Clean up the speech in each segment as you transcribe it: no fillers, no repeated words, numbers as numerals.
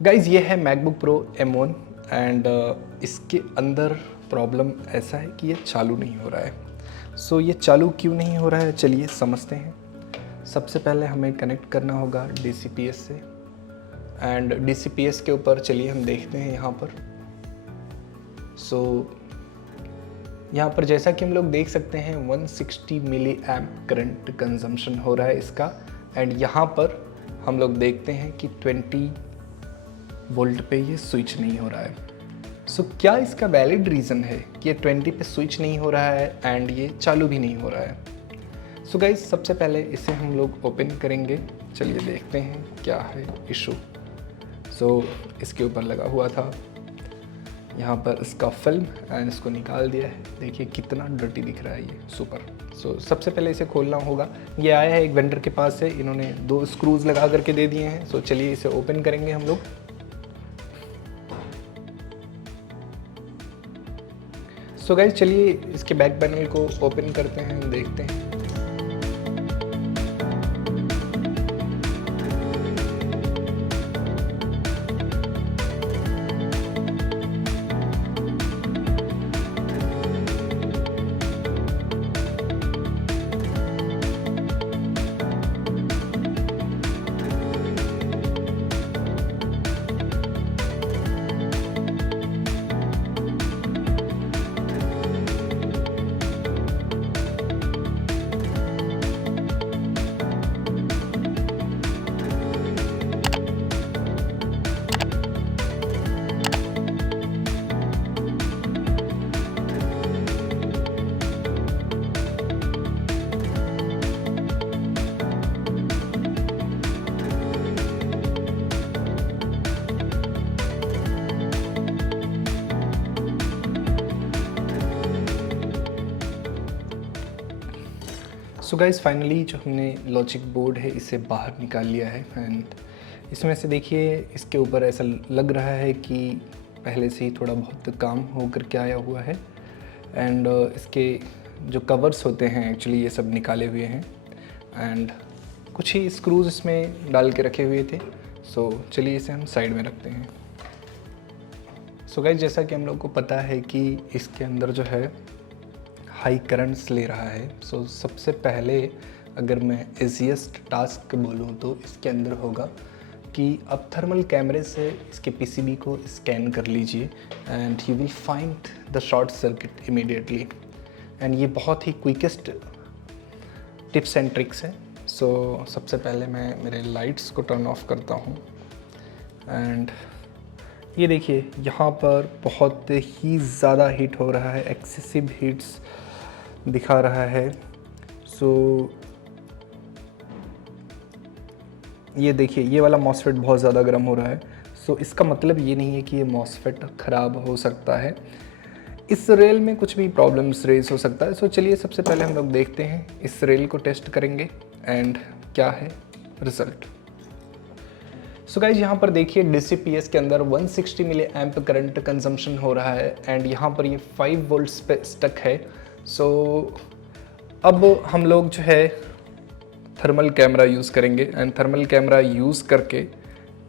Guys ये है MacBook pro M1 and इसके अंदर प्रॉब्लम ऐसा है कि ये चालू नहीं हो रहा है। सो ये चालू क्यों नहीं हो रहा है, चलिए समझते हैं। सबसे पहले हमें कनेक्ट करना होगा DCPS से एंड DCPS के ऊपर चलिए हम देखते हैं यहाँ पर। सो यहाँ पर जैसा कि हम लोग देख सकते हैं 160 मिली एम्प करंट कंजम्पशन हो रहा है इसका एंड यहाँ पर हम लोग देखते हैं कि 20 वोल्ट पे ये स्विच नहीं हो रहा है। सो क्या इसका वैलिड रीज़न है कि ये 20 पे स्विच नहीं हो रहा है एंड ये चालू भी नहीं हो रहा है। सो गाइज सबसे पहले इसे हम लोग ओपन करेंगे, चलिए देखते हैं क्या है इशू। सो इसके ऊपर लगा हुआ था यहाँ पर इसका फिल्म एंड इसको निकाल दिया है। देखिए कितना डर्टी दिख रहा है ये, सुपर। सो सबसे पहले इसे खोलना होगा। ये आया है एक वेंडर के पास से, इन्होंने 2 स्क्रूज लगा करके दे दिए हैं। सो चलिए इसे ओपन करेंगे हम लोग। सो गाइज चलिए इसके बैक पैनल को ओपन करते हैं, देखते हैं। सो गाइज़ फाइनली जो हमने लॉजिक बोर्ड है इसे बाहर निकाल लिया है एंड इसमें से देखिए इसके ऊपर ऐसा लग रहा है कि पहले से ही थोड़ा बहुत काम होकर के आया हुआ है एंड इसके जो कवर्स होते हैं एक्चुअली ये सब निकाले हुए हैं एंड कुछ ही स्क्रूज इसमें डाल के रखे हुए थे। सो चलिए इसे हम साइड में रखते हैं। सो गाइज़ जैसा कि हम लोग को पता है कि इसके अंदर जो है हाई करंट्स ले रहा है। सो सबसे पहले अगर मैं ईजीएस्ट टास्क बोलूँ तो इसके अंदर होगा कि आप थर्मल कैमरे से इसके पीसीबी को स्कैन कर लीजिए and you will find the short circuit immediately and ये बहुत ही क्विकेस्ट टिप्स एंड ट्रिक्स है। सो सबसे पहले मैं मेरे लाइट्स को टर्न ऑफ करता हूँ एंड ये देखिए यहाँ पर बहुत ही ज़्यादा हीट हो रहा है, एक्सेसिव हीट्स दिखा रहा है। सो ये देखिए ये वाला मॉसफेट बहुत ज़्यादा गर्म हो रहा है। सो इसका मतलब ये नहीं है कि ये मॉसफेट ख़राब हो सकता है, इस रेल में कुछ भी प्रॉब्लम्स रेज हो सकता है। सो चलिए सबसे पहले हम लोग देखते हैं, इस रेल को टेस्ट करेंगे एंड क्या है रिज़ल्ट। सो गाइज यहाँ पर देखिए DCPS के अंदर 160 मिली एम्प करंट कंजम्पशन हो रहा है एंड यहाँ पर ये 5 वोल्ट्स पे स्टक है। सो अब हम लोग जो है थर्मल कैमरा यूज़ करेंगे एंड थर्मल कैमरा यूज़ करके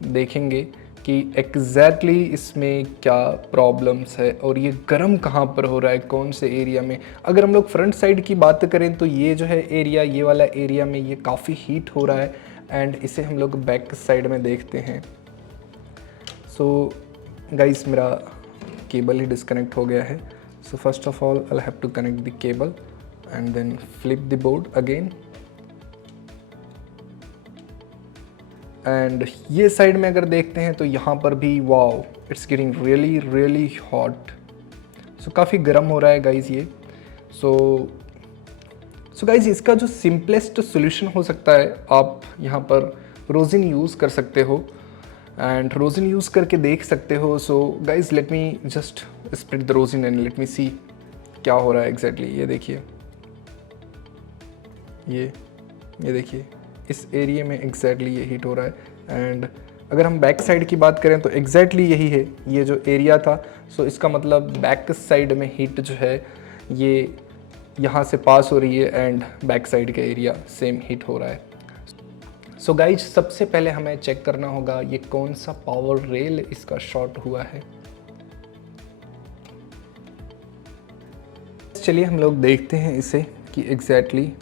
देखेंगे कि एग्जैक्टली इसमें क्या प्रॉब्लम्स है और ये गर्म कहाँ पर हो रहा है, कौन से एरिया में। अगर हम लोग फ्रंट साइड की बात करें तो ये जो है एरिया, ये वाला एरिया में ये काफ़ी हीट हो रहा है एंड इसे हम लोग बैक साइड में देखते हैं। सो गाइस मेरा केबल ही डिस्कनेक्ट हो गया है। So first of all I have to connect the cable and then flip the board again and ये साइड में अगर देखते हैं तो यहाँ पर भी wow it's getting really really hot. So काफ़ी गर्म हो रहा है गाइस ये। सो गाइज इसका जो सिंपलेस्ट सोल्यूशन हो सकता है, आप यहाँ पर रोजिन यूज़ कर सकते हो एंड रोजिन यूज़ करके देख सकते हो। So guys let me just spread the rosin and let me see क्या हो रहा है एग्जैक्टली। ये देखिए ये देखिए इस एरिया में एग्जैक्टली ये हीट हो रहा है एंड अगर हम बैक साइड की बात करें तो एग्जैक्टली यही है, ये जो एरिया था। सो इसका मतलब बैक साइड में हीट जो है ये यहाँ से पास हो रही है एंड बैक साइड का एरिया सेम हीट हो रहा है। सो गाइज सबसे पहले हमें चेक करना होगा ये कौन सा पावर रेल इसका शॉर्ट हुआ है। चलिए हम लोग देखते हैं इसे कि एग्जैक्टली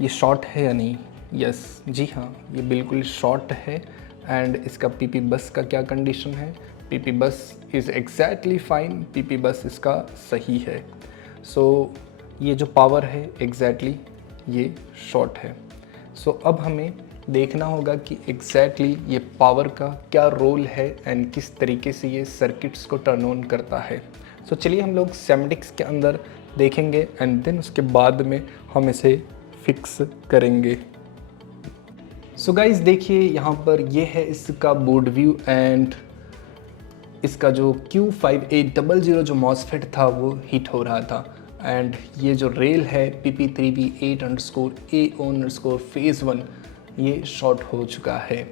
ये शॉर्ट है या नहीं। यस जी हाँ, ये बिल्कुल शॉर्ट है। एंड इसका पीपी बस का क्या कंडीशन है? पीपी बस इज़ एग्जैक्टली फाइन, पीपी बस इसका सही है। सो ये जो पावर है एग्जैक्टली ये शॉर्ट है। सो अब हमें देखना होगा कि एग्जैक्टली ये पावर का क्या रोल है एंड किस तरीके से ये सर्किट्स को टर्न ऑन करता है। सो चलिए हम लोग सेमेटिक्स के अंदर देखेंगे एंड देन उसके बाद में हम इसे फिक्स करेंगे। सो गाइस देखिए यहाँ पर ये है इसका बोर्ड व्यू एंड इसका जो Q5800 जो मॉसफेट था वो हिट हो रहा था। एंड ये जो रेल है PP3B8_A_phase 1 ये शॉर्ट हो चुका है।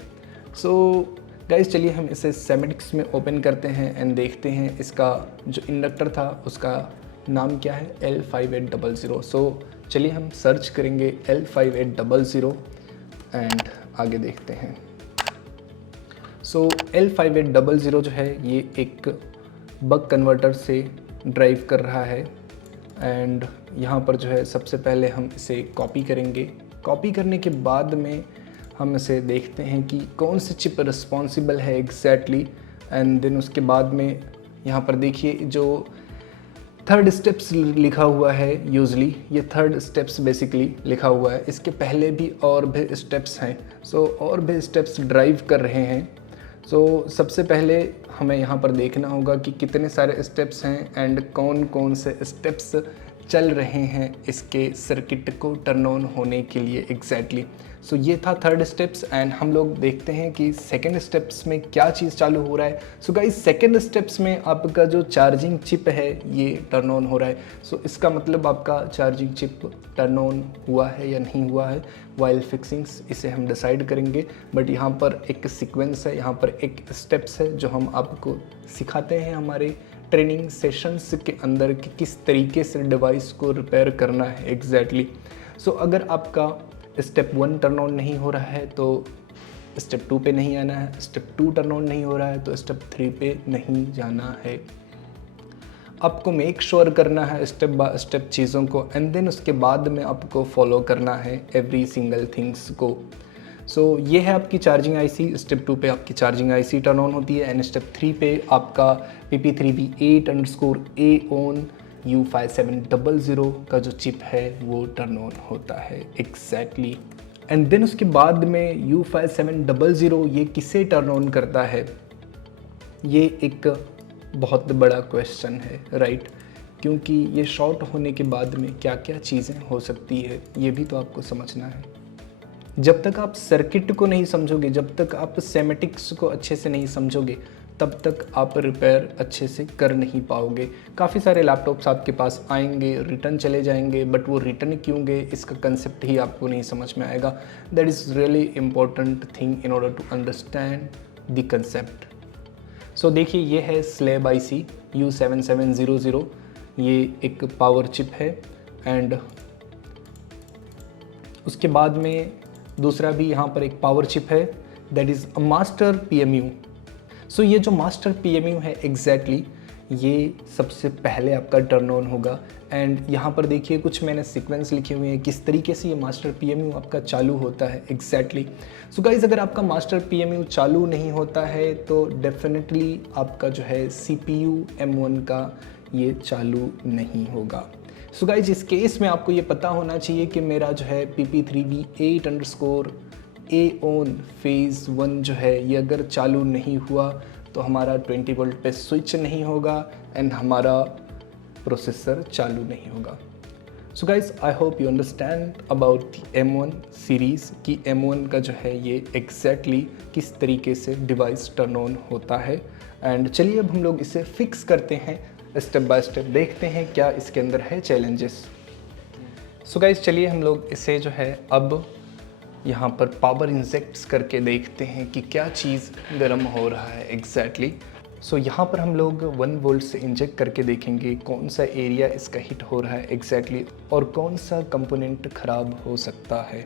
सो गाइस चलिए हम इसे सेमेटिक्स में ओपन करते हैं एंड देखते हैं इसका जो इंडक्टर था उसका नाम क्या है, L5800। सो चलिए हम सर्च करेंगे L5800 एंड आगे देखते हैं। सो L5800 जो है ये एक बक कन्वर्टर से ड्राइव कर रहा है। एंड यहाँ पर जो है सबसे पहले हम इसे कॉपी करेंगे। कॉपी करने के बाद में हम इसे देखते हैं कि कौन सी चिप रिस्पॉन्सिबल है एग्जैक्टली। एंड देन उसके बाद में यहाँ पर देखिए जो थर्ड स्टेप्स लिखा हुआ है, यूजली ये थर्ड स्टेप्स बेसिकली लिखा हुआ है। इसके पहले भी और भी स्टेप्स हैं। सो और भी स्टेप्स ड्राइव कर रहे हैं। सो सबसे पहले हमें यहाँ पर देखना होगा कि कितने सारे स्टेप्स हैं एंड कौन कौन से स्टेप्स चल रहे हैं इसके सर्किट को टर्न ऑन होने के लिए एग्जैक्टली। सो ये था थर्ड स्टेप्स एंड हम लोग देखते हैं कि सेकेंड स्टेप्स में क्या चीज़ चालू हो रहा है। सो गाइस सेकेंड स्टेप्स में आपका जो चार्जिंग चिप है ये टर्न ऑन हो रहा है। सो इसका मतलब आपका चार्जिंग चिप टर्न ऑन हुआ है या नहीं हुआ है, वाइल फिक्सिंग्स इसे हम डिसाइड करेंगे। बट यहाँ पर एक सीक्वेंस है, यहाँ पर एक स्टेप्स है जो हम आपको सिखाते हैं हमारे ट्रेनिंग सेशंस के अंदर कि किस तरीके से डिवाइस को रिपेयर करना है एग्जैक्टली। सो अगर आपका स्टेप 1 टर्न ऑन नहीं हो रहा है तो स्टेप 2 पे नहीं आना है, स्टेप 2 टर्न ऑन नहीं हो रहा है तो स्टेप 3 पे नहीं जाना है। आपको मेक श्योर करना है स्टेप बाय स्टेप चीज़ों को एंड देन उसके बाद में आपको फॉलो करना है एवरी सिंगल थिंग्स को। सो ये है आपकी चार्जिंग आईसी। स्टेप 2 पे आपकी चार्जिंग आईसी टर्न ऑन होती है एंड स्टेप 3 पे आपका PP3B8_A_U5700 का जो चिप है वो टर्न ऑन होता है एग्जैक्टली। एंड देन उसके बाद में U5700 ये किसे टर्न ऑन करता है, ये एक बहुत बड़ा क्वेश्चन है राइट। क्योंकि ये शॉर्ट होने के बाद में क्या क्या चीज़ें हो सकती है ये भी तो आपको समझना है। जब तक आप सर्किट को नहीं समझोगे, जब तक आप सेमेटिक्स को अच्छे से नहीं समझोगे, तब तक आप रिपेयर अच्छे से कर नहीं पाओगे। काफ़ी सारे लैपटॉप्स आपके पास आएंगे, रिटर्न चले जाएंगे, बट वो रिटर्न क्यों गए इसका कंसेप्ट ही आपको नहीं समझ में आएगा। That is really important thing in order to understand the concept. So देखिए ये है स्लैब आईसी U7700। ये एक पावर चिप है एंड उसके बाद में दूसरा भी यहाँ पर एक पावर चिप है that is a master PMU। सो ये जो मास्टर PMU है एग्जैक्टली ये सबसे पहले आपका टर्न ऑन होगा। एंड यहाँ पर देखिए कुछ मैंने सीक्वेंस लिखे हुए हैं किस तरीके से ये मास्टर PMU आपका चालू होता है एग्जैक्टली। सो गाइज अगर आपका मास्टर PMU चालू नहीं होता है तो डेफिनेटली आपका जो है CPU M1 का ये चालू नहीं होगा। सो गाइज इस केस में आपको ये पता होना चाहिए कि मेरा जो है PP3B8_A_phase 1 जो है ये अगर चालू नहीं हुआ तो हमारा 20 वोल्ट पे स्विच नहीं होगा एंड हमारा प्रोसेसर चालू नहीं होगा। So guys I hope you understand about the M1 series कि M1 का जो है ये एग्जैक्टली किस तरीके से डिवाइस टर्न ऑन होता है। एंड चलिए अब हम लोग इसे फिक्स करते हैं, स्टेप बाय स्टेप देखते हैं क्या इसके अंदर है चैलेंजेस। सो गाइज चलिए हम लोग इसे जो है अब यहाँ पर पावर इंजेक्ट्स करके देखते हैं कि क्या चीज़ गर्म हो रहा है एग्जैक्टली। सो यहाँ पर हम लोग 1 वोल्ट से इंजेक्ट करके देखेंगे कौन सा एरिया इसका हिट हो रहा है एग्जैक्टली और कौन सा कंपोनेंट ख़राब हो सकता है।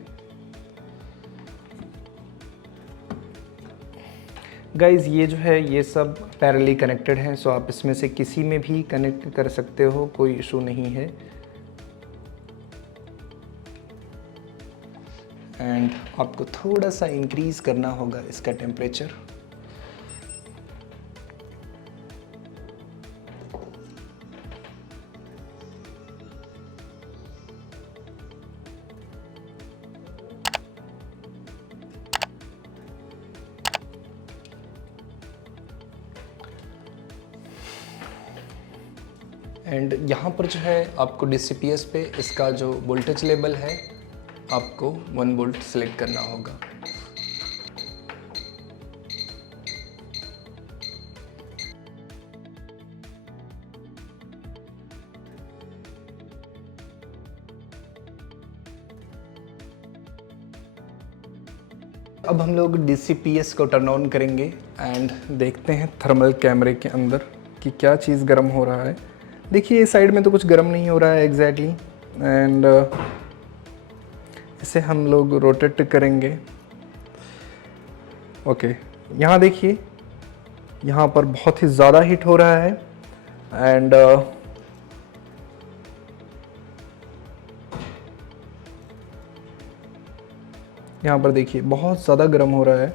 गाइज़ ये जो है ये सब पैरेलली कनेक्टेड हैं, सो आप इसमें से किसी में भी कनेक्ट कर सकते हो, कोई इशू नहीं है। एंड आपको थोड़ा सा इंक्रीज़ करना होगा इसका टेम्परेचर। एंड यहाँ पर जो है आपको DCPS पे इसका जो वोल्टेज लेवल है आपको 1 वोल्ट सेलेक्ट करना होगा। अब हम लोग DCPS को टर्न ऑन करेंगे एंड देखते हैं थर्मल कैमरे के अंदर कि क्या चीज़ गर्म हो रहा है। देखिए इस साइड में तो कुछ गर्म नहीं हो रहा है एग्जैक्टली। एंड इसे हम लोग रोटेट करेंगे। ओके, यहाँ देखिए यहाँ पर बहुत ही ज़्यादा हीट हो रहा है। एंड यहाँ पर देखिए बहुत ज़्यादा गर्म हो रहा है।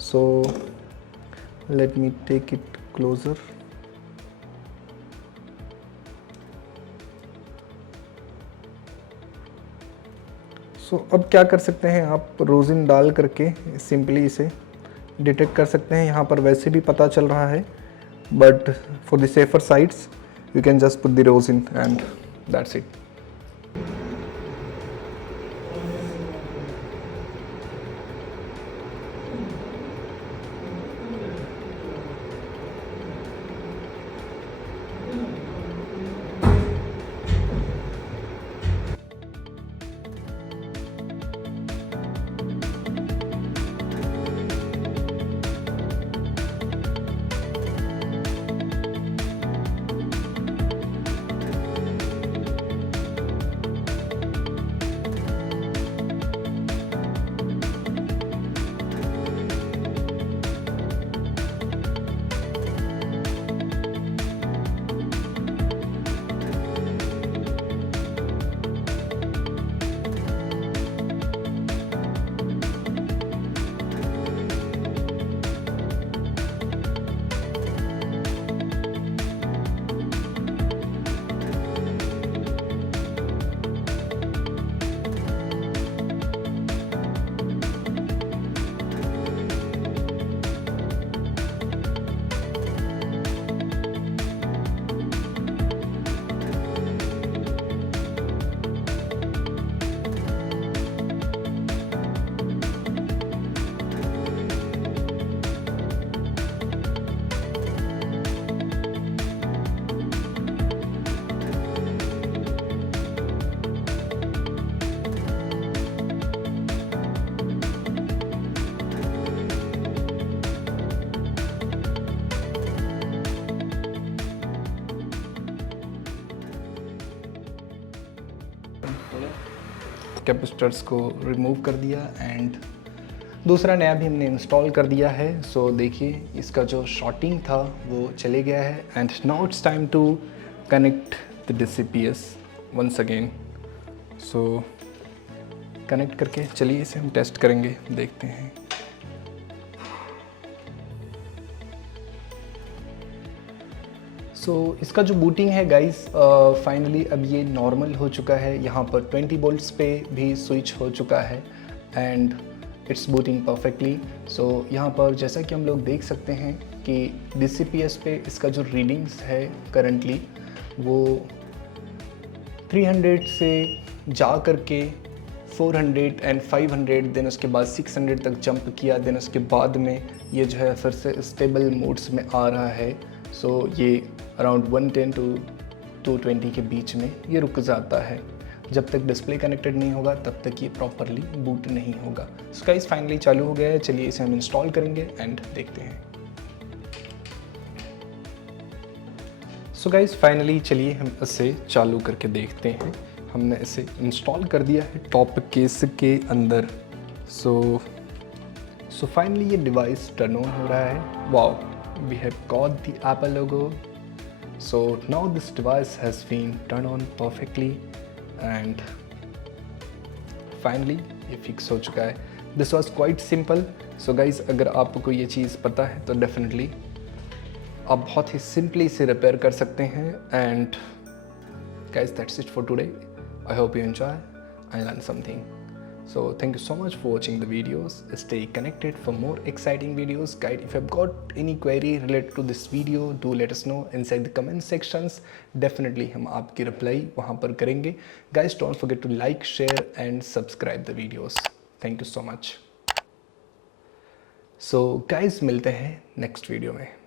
So let me take it closer. So अब क्या कर सकते हैं, आप रोज़िन डाल करके सिंपली इसे डिटेक्ट कर सकते हैं। यहाँ पर वैसे भी पता चल रहा है, but for the safer sides you can just put the rosin and that's it. Capacitors को रिमूव कर दिया एंड दूसरा नया भी हमने इंस्टॉल कर दिया है। सो देखिए इसका जो शॉर्टिंग था वो चले गया है। And now it's time to connect the DCPS once again. So connect करके चलिए इसे हम टेस्ट करेंगे, देखते हैं। सो इसका जो बूटिंग है गाइस फाइनली अब ये नॉर्मल हो चुका है। यहाँ पर 20 वोल्ट्स पे भी स्विच हो चुका है एंड इट्स बूटिंग परफेक्टली। सो यहाँ पर जैसा कि हम लोग देख सकते हैं कि DCPS पे इसका जो रीडिंग्स है करंटली वो 300 से जा करके 400 एंड 500, देन उसके बाद 600 तक जंप किया। देन उसके बाद में ये जो है फिर से स्टेबल मोड्स में आ रहा है। सो ये अराउंड 110 टू 220 के बीच में ये रुक जाता है। जब तक डिस्प्ले कनेक्टेड नहीं होगा तब तक ये प्रॉपरली बूट नहीं होगा। सो गाइस फाइनली चालू हो गया है, चलिए इसे हम इंस्टॉल करेंगे एंड देखते हैं। सो गाइस फाइनली चलिए हम इसे चालू करके देखते हैं। हमने इसे इंस्टॉल कर दिया है टॉप केस के अंदर। सो सो फाइनली ये डिवाइस टर्न ऑन हो रहा है। Wow, we have got the Apple logo. So now this device has been turn on perfectly and finally ये फिक्स हो चुका है। This was quite simple. So guys, अगर आपको ये चीज़ पता है तो डेफिनेटली आप बहुत ही सिंपली इसे रिपेयर कर सकते हैं। And guys, that's it for today. I hope you enjoy and learn something. So thank you so much for watching the videos. Stay connected for more exciting videos. Guys, if you've got any query related to this video, do let us know inside the comment sections. Definitely हम आपकी reply वहाँ पर करेंगे. Guys, don't forget to like, share and subscribe the videos. Thank you so much. So guys, मिलते हैं next video में.